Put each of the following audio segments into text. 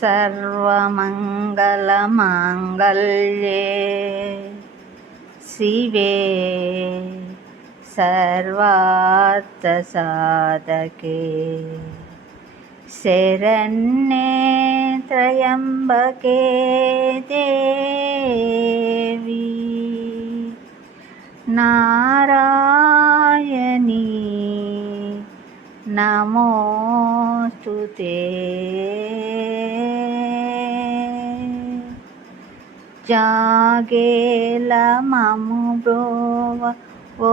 सर्वमङ्गलमाङ्गल्ये शिवे सर्वार्थसाधके शरण्ये त्र्यम्बके देवी नारायणी జాగేల మము బ్రోవ ఓ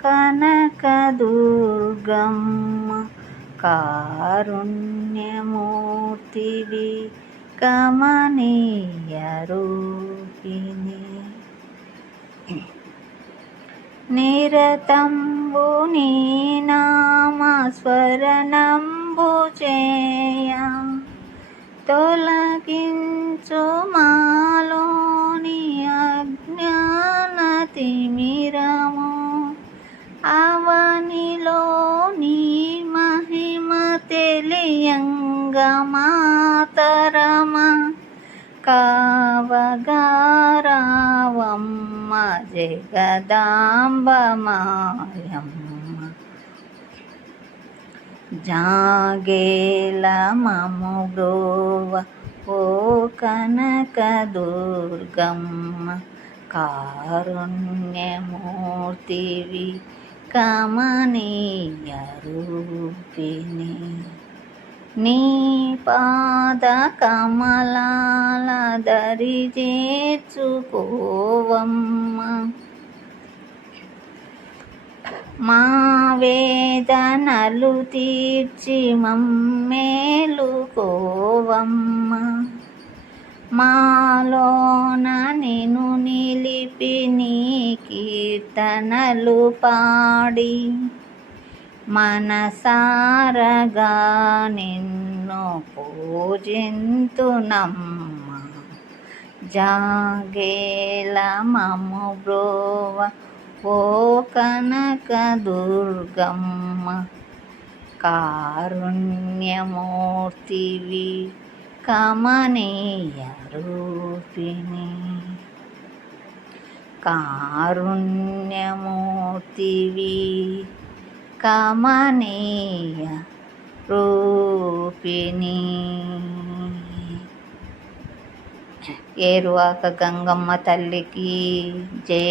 కనక దుర్గమ్మ కారుణ్యమూర్తివి కమనీయ రూపిణి నిరతంబు నీ నామ నామస్మరణంబు చేయ తొల తెలియంగ మాతరమ కావగారావమ్మ జగదాంబ మాయమ్మ జాగేల మము బ్రోవ ఓ కనక దుర్గమ్మ కారుణ్యమూర్తివి కమనీయ రూపిణి నీ పాద కమలాల దరి చేర్చుకోవమ్మ మా వేదనలు తీర్చి మమ్మేలుకోవమ్మ. మాలోన నిన్ను నిలిపి నీ కీర్తనలు పాడి మనసారగా నిన్ను పూజింతునమ్మ. జాగేల మము బ్రోవ ఓ కనక దుర్గమ్మ. కారుణ్యమూర్తివి కమనీయ రూపిణి. కారుణ్యమూర్తివి కమనీయ రూపిణి. ఏరువాక గంగమ్మ తల్లికి జై.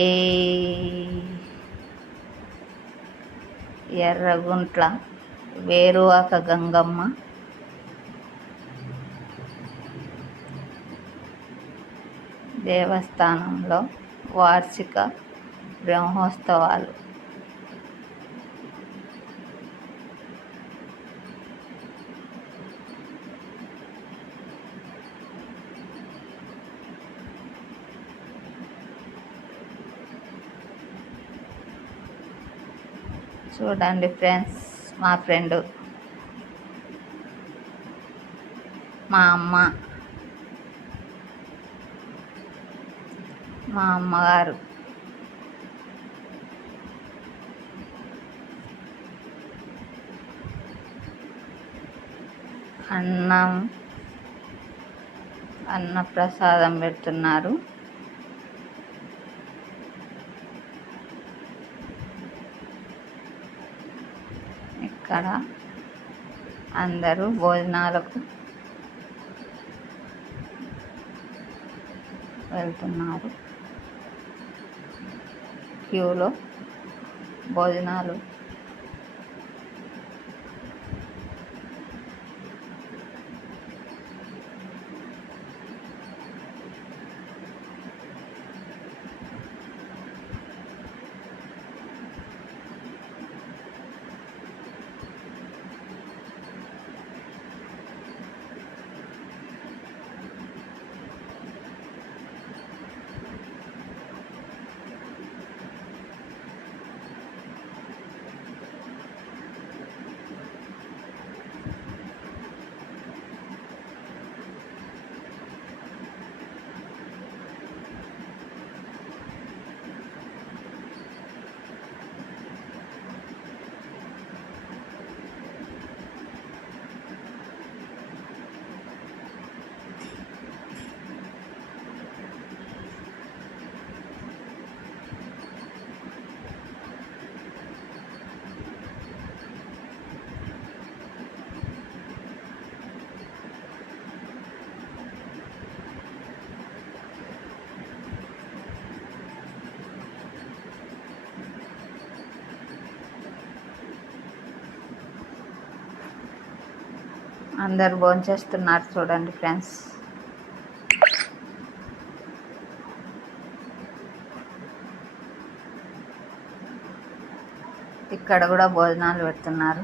ఎర్రగుంట్ల వేరువాక గంగమ్మ. దేవస్థానంలో వార్షిక బ్రహ్మోత్సవాలు. చూడండి ఫ్రెండ్స్ మా ఫ్రెండ్. మా అమ్మ. మా అమ్మగారు. అన్నం అన్న ప్రసాదం పెడుతున్నారు. ఇక్కడ అందరూ భోజనాలకు వెళ్తున్నారు. క్యూలో భోజనాలు అందరు భోంచేస్తున్నారు చూడండి ఫ్రెండ్స్. ఇక్కడ కూడా భోజనాలు పెడుతున్నారు.